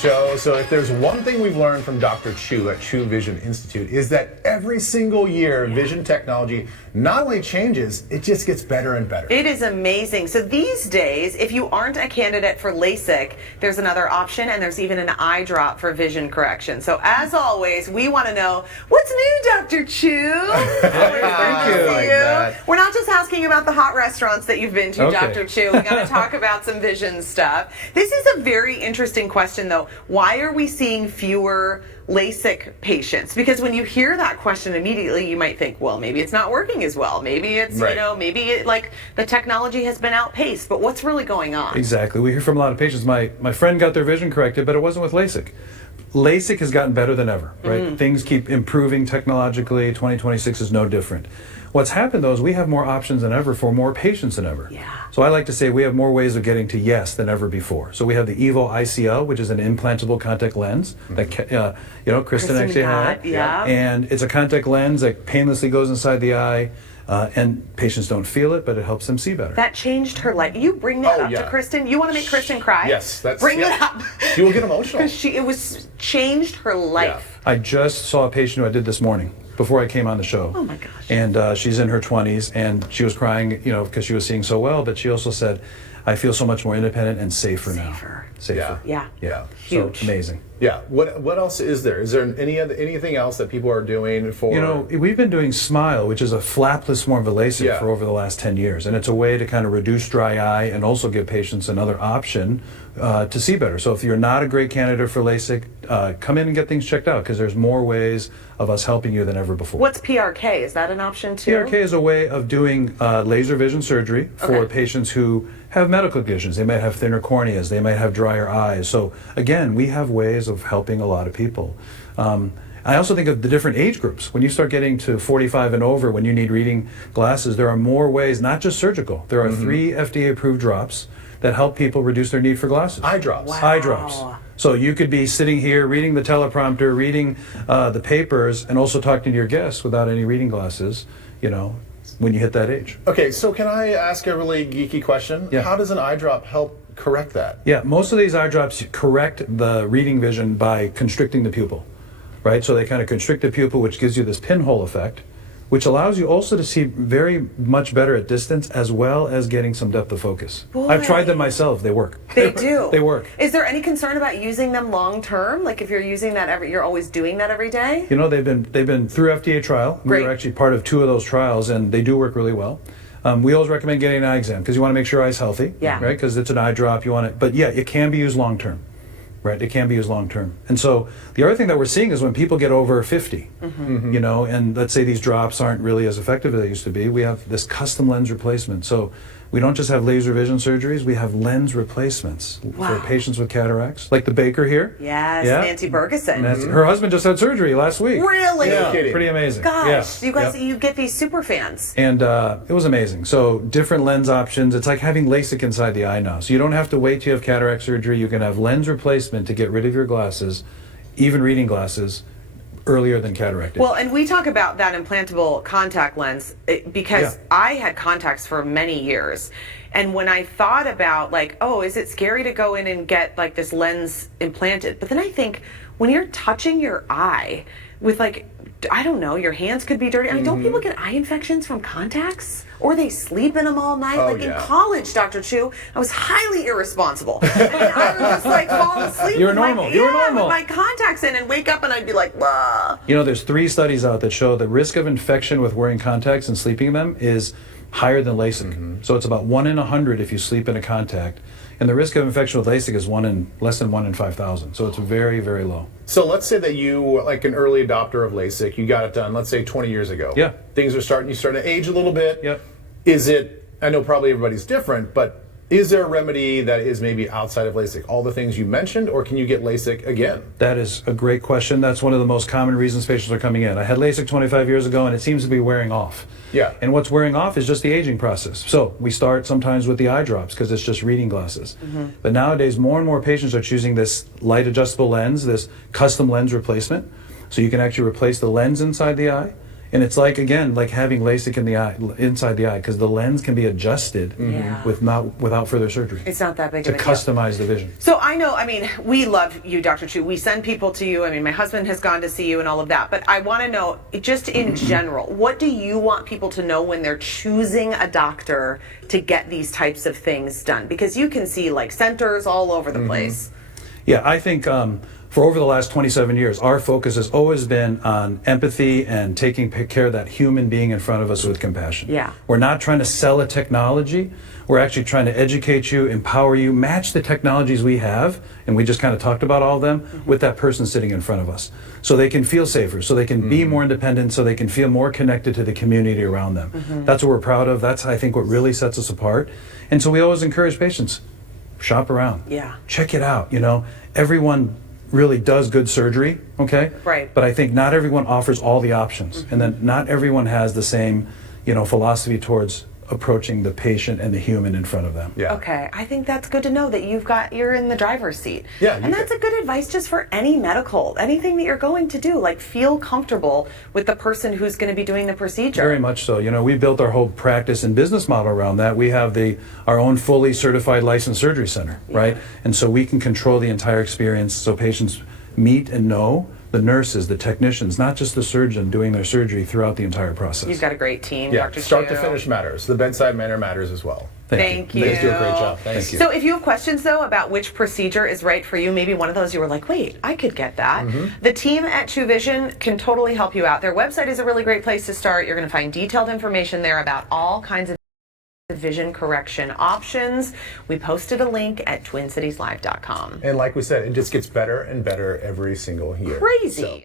show. So if there's one thing we've learned from Dr. Chu at Chu Vision Institute is that every single year vision technology not only changes, it just gets better and better. It is amazing. So these days, if you aren't a candidate for LASIK, there's another option, and there's even an eye drop for vision correction. So as always, we want to know, what's new, Dr. Chu? Thank you. We're not just asking about the hot restaurants that you've been to, Dr. Chu. We got to talk about some vision stuff. This is a very interesting question, though. Why are we seeing fewer LASIK patients? Because when you hear that question immediately, you might think, well, maybe it's not working as well. Maybe it's, maybe like the technology has been outpaced. But what's really going on? Exactly. We hear from a lot of patients. My friend got their vision corrected, but it wasn't with LASIK. LASIK has gotten better than ever, right? Things keep improving technologically. 2026 is no different. What's happened, though, is we have more options than ever for more patients than ever. Yeah. So I like to say we have more ways of getting to yes than ever before. So we have the EVO ICL, which is an implantable contact lens that Kristen actually had. Yeah. And it's a contact lens that painlessly goes inside the eye. And patients don't feel it, but it helps them see better. That changed her life. You bring that up to Kristen. You want to make Kristen cry? Yes, bring it up. She will get emotional. Because it was changed her life. I just saw a patient who I did this morning before I came on the show. Oh my gosh. And she's in her 20s, and she was crying, because she was seeing so well, but she also said, I feel so much more independent and safer now. Safer. Yeah. Huge. So amazing. Yeah. What else is there? Is there anything else that people are doing for? We've been doing Smile, which is a flapless form of LASIK for over the last 10 years, and it's a way to kind of reduce dry eye and also give patients another option to see better. So if you're not a great candidate for LASIK, come in and get things checked out, because there's more ways of us helping you than ever before. What's PRK? Is that an option too? PRK is a way of doing laser vision surgery for patients who have medical conditions. They might have thinner corneas, they might have drier eyes. So again, we have ways of helping a lot of people. I also think of the different age groups. When you start getting to 45 and over, when you need reading glasses, there are more ways, not just surgical. There are 3 FDA-approved drops that help people reduce their need for glasses. Eye drops. Wow. Eye drops. So you could be sitting here reading the teleprompter, reading the papers, and also talking to your guests without any reading glasses, when you hit that age. Okay, so can I ask a really geeky question? Yeah. How does an eye drop help correct that? Yeah, most of these eye drops correct the reading vision by constricting the pupil, right? So they kind of constrict the pupil, which gives you this pinhole effect, which allows you also to see very much better at distance, as well as getting some depth of focus. Boy. I've tried them myself. They work. They do. They work. Is there any concern about using them long term? Like if you're using that you're always doing that every day? They've been through FDA trial. Great. We were actually part of 2 of those trials, and they do work really well. We always recommend getting an eye exam, because you want to make sure your eye's healthy, right? Because it's an eye drop. You want it, but yeah, it can be used long term. Right, it can be used long term. And so the other thing that we're seeing is when people get over 50, and let's say these drops aren't really as effective as they used to be, we have this custom lens replacement. So we don't just have laser vision surgeries, we have lens replacements for patients with cataracts, like the baker here. Yes, Nancy Bergeson. Her husband just had surgery last week. Really? Yeah. Pretty amazing. Gosh, you guys, you get these super fans. And it was amazing. So different lens options. It's like having LASIK inside the eye now. So you don't have to wait till you have cataract surgery. You can have lens replacement to get rid of your glasses, even reading glasses, earlier than cataract did. Well, and we talk about that implantable contact lens because I had contacts for many years. And when I thought about is it scary to go in and get like this lens implanted? But then I think when you're touching your eye with I don't know, your hands could be dirty. I mean, don't people get eye infections from contacts? Or they sleep in them all night? In college, Dr. Chu, I was highly irresponsible. I would just fall asleep You were normal. with my contacts in and wake up and I'd be like, wah. There's 3 studies out that show the risk of infection with wearing contacts and sleeping in them is higher than LASIK. So it's about 1 in 100 if you sleep in a contact. And the risk of infection with LASIK is less than 1 in 5,000. So it's very, very low. So let's say that you, like an early adopter of LASIK, you got it done, let's say 20 years ago. Yeah. Things are starting to age a little bit. Yep. I know probably everybody's different, but is there a remedy that is maybe outside of LASIK? All the things you mentioned, or can you get LASIK again? That is a great question. That's one of the most common reasons patients are coming in. I had LASIK 25 years ago, and it seems to be wearing off. Yeah. And what's wearing off is just the aging process. So we start sometimes with the eye drops because it's just reading glasses. But nowadays, more and more patients are choosing this light adjustable lens, this custom lens replacement. So you can actually replace the lens inside the eye, And it's like, again, like having LASIK in the eye, inside the eye, because the lens can be adjusted without further surgery. It's not that big to of a deal. customize the vision. So I know, I mean, we love you, Dr. Chu. We send people to you. I mean, my husband has gone to see you and all of that. But I want to know, just in general, what do you want people to know when they're choosing a doctor to get these types of things done? Because you can see like centers all over the place. Yeah, I think for over the last 27 years, our focus has always been on empathy and taking care of that human being in front of us with compassion. Yeah. We're not trying to sell a technology. We're actually trying to educate you, empower you, match the technologies we have, and we just kind of talked about all of them, with that person sitting in front of us. So they can feel safer, so they can be more independent, so they can feel more connected to the community around them. That's what we're proud of. That's, I think, what really sets us apart. And so we always encourage patients, shop around. Yeah. Check it out, you know. Everyone really does good surgery, okay? Right. But I think not everyone offers all the options, and then not everyone has the same, you know, philosophy towards approaching the patient and the human in front of them. Yeah. Okay, I think that's good to know that you're in the driver's seat. Yeah, and that's a good advice just for any medical, anything that you're going to do. Like, feel comfortable with the person who's going to be doing the procedure. Very much so. You know, we built our whole practice and business model around that. We have our own fully certified licensed surgery center, right? And so we can control the entire experience so patients meet and know the nurses, the technicians, not just the surgeon doing their surgery throughout the entire process. You've got a great team, Yeah, Dr. start Chu. to finish matters. The bedside manner matters as well. Thank you. You guys do a great job. Thank you. So if you have questions, though, about which procedure is right for you, maybe one of those you were like, wait, I could get that. The team at Chu Vision can totally help you out. Their website is a really great place to start. You're going to find detailed information there about all kinds of vision correction options. We posted a link at twincitieslive.com. And like we said, it just gets better and better every single year. Crazy. So.